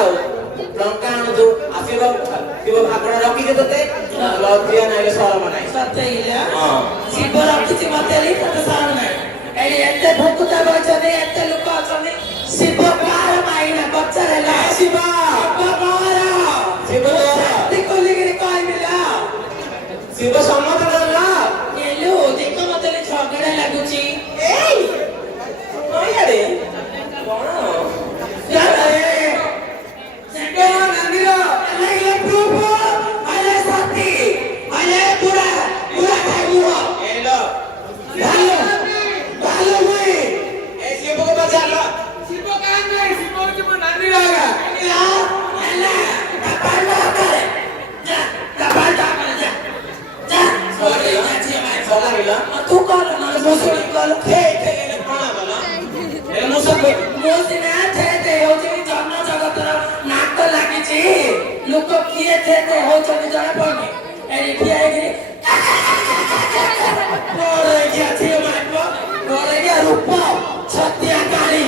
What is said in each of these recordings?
ଆଉ ଟଙ୍କା ଆଣୁଛୁ ଆସିବ ଶିବ ଭାଗଣ ରଖିଛି ତତେ ଲଜ୍ଜା ନାହିଁ ସରମ ନାହିଁ ସତେଇଲା ଶିବ ରଖିଛି ମତେ ତତେ ସରମ ନାହିଁ ଏଠି ଏତେ ଭକୁତା ବଇଛନ୍ତି ଏତେ ଲୋକ ଅଛନ୍ତି ଶିବ କାହାର ମାଇନା ପଚାରେଲା ଶିବ ଶିବ ଖୋଲିକିରି କହିବିଲା ଶିବ ସମତ ଦେଲା ଏଲୁ ଦେଖ ମତେ ଝଗଡା ଲାଗୁଛି ଏଇ ନଇଆଡେ କଣ तू कल मुसुड़ी कल थे थे कौन वाला ए मुसुड़ी मोसिना थे थे होची जन्म जगतर नाक लागिची लोक किए थे थे होचनी जणा पड़नी एडी ठिया हेगिरी ओरे गया थे माइको ओरे गया रूप छतिया गाड़ी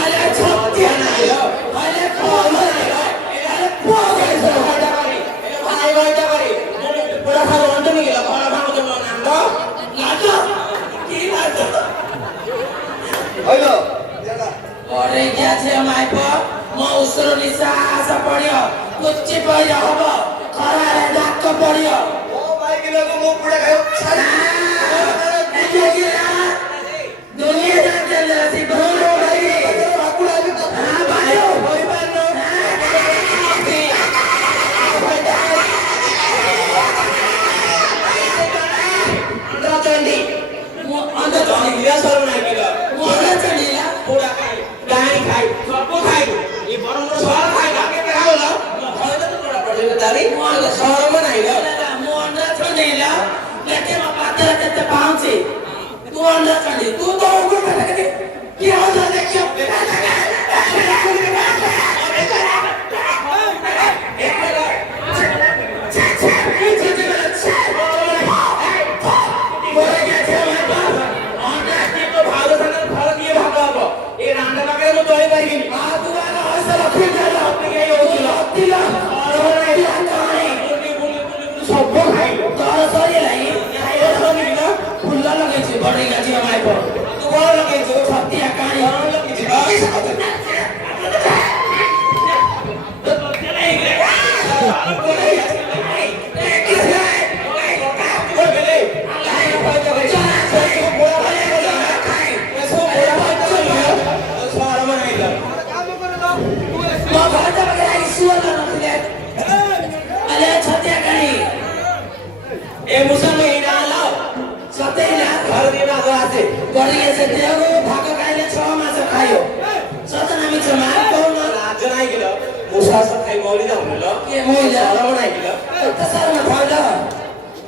अरे छतिया नाही अरे कोल अरे पोगे से हटा करी भाई भाई करी पूरा खा अंत नहीं गेला भाड़ा भांग तो नांदो लाजो की लाजो होइलो ओरे गया थे माइको मो उसरो निसास पड़ियो कुछ पड़ियो हबो खरारे दाक पड़ियो ओ भाई के लोग मुंह पुड़ा खायो दुनिया जाके लसी बोलो भाई बाकुड़ा भी हां भाई होई पानो अंदर चंडी मो अंदर चंडी गिरा सरम नाही केला मो अंदर चढ़ीला पूरा खाई गाय खाई सब खाई ये बरम बड़ सारा खाई आगे के होला खाई तो बड़ा पड़े तारी मो अंदर सरम नाही लो मो अंदर चढ़ीला लेके मा पात्र के पहुंचे तू अंदर चढ़ी तू तो ऊपर बैठ के क्या हो जा देखियो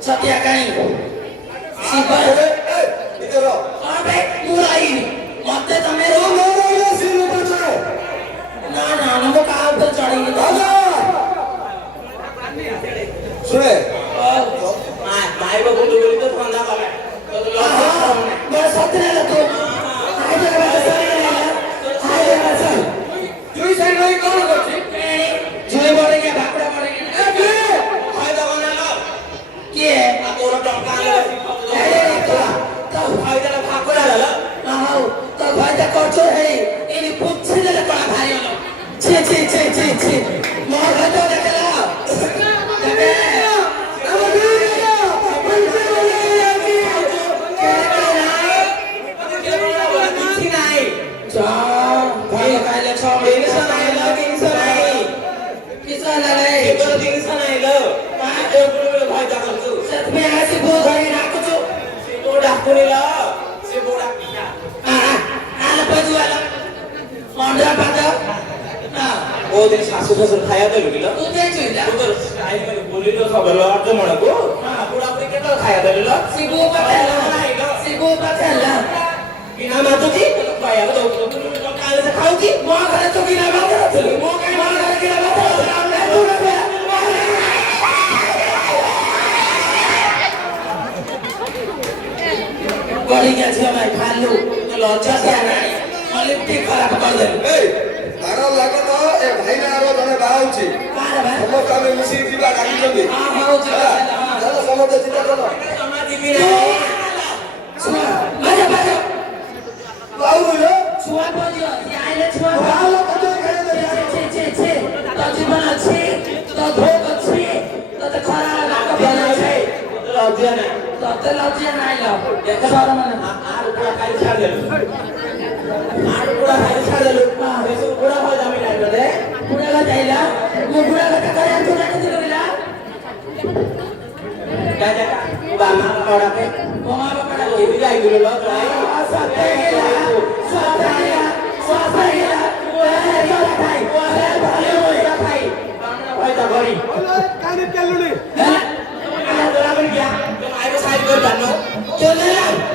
सत्या कहीं शिवर इधर अबे मुराई मते तमे रो नो नो नो सिर ऊपर चढ़ो ना ना नमो का ऊपर चढ़ेंगे राजा सुने माय बाबू तो बोली तो ठंडा पावे तो मैं सत्य ले तो हाय जगह पे सही नहीं हाय जगह से जुई साइड रही कौन करछी जुई बढ़े के भाकड़ा बढ़े के ए जुई हाय दवा ना लो के आ तोरा टंका ले तो हाय दवा भाकड़ा ले आओ तो भाई जा करछो है इनी पुछे ले कड़ा भाई वाला छी छी छी छी छी मोर घटो देखला देखे शाशु শ্বশুर खाया तो लुकिला तू दे चुइला तू तो स्टाइल में बोली तो सब लड़ जो मन को पूरा पूरी के तो खाया तो लो सिबो बचला बिना मातो जी तो खाया तो काले से खाओ की मो घरे तो बिना बात रखले मो घरे के बात हमने तू रे बड़ी के छे भाई खालू तो लज्जा से आनी लिट्टी खराब कर दे ए तारा लागत ए भाई ना आरो ବାହା ହଉଛି କାହାର ବା ସମସ୍ତେ ଆମେ ମିଶିକି ଯିବା ଡାକିଛନ୍ତି ହଁ ହଉ ଯିବା ଚାଲ ସମସ୍ତେ ଯିବା ଚାଲ ଜମା ଯିବି ନାହିଁ ଛୁଆ ବାଜା ବାଜା ବାହୁରେ ଛୁଆ କହିଦିଅ ସିଏ ଆଇଲେ ଛୁଆ ବାହୁର କଥା ଖେଳିଦେବେ ଛେ ଛେ ଛେ ତୋ ଜୀବନ ଅଛି ତୋ ଧୋକ ଅଛି ତୋତେ ଖରା ନାକ ପିଆନ ଅଛି ଲଜ୍ଜା ନାହିଁ ତୋତେ ଲଜ୍ଜା ନାହିଁ ଲୋ ଦେଖ ସରମ ନା ଆର ପୁରା ଖାଇ ଛାଡ଼ିଦେଲୁ ଆର ପୁରା ଖାଇ ଛାଡ଼ିଦେଲୁ ଏସବୁ ପୁରା ଭୟ ଦାମି ନାହିଁ ବୋଧେ ବୁଢ଼ା କଥା ଆଇଲା ମୁଁ ବୁଢ଼ା କଥା କରିବା ତୁ ଡାକିଥିଲୁ ପିଲା ବାମା ବାଡ଼ାକେ ମୋ ମା ବାପା ଡାକ ଏବି ଯାଇଥିଲୁ ଲୋ ତୋରାଇ ସତେ ଗେଲା ସତେ ଗେଲା ସତେ ଗେଲା ସତେ ଖାଇ ଭୟ ଧରି କାହିଁକି ଚାଲୁନି ହେଲା ତୋରା ବଳି ଗିয়া ତୋ ମାଇକୁ ସାଇଡ କରି ଜାনো ଚଲେ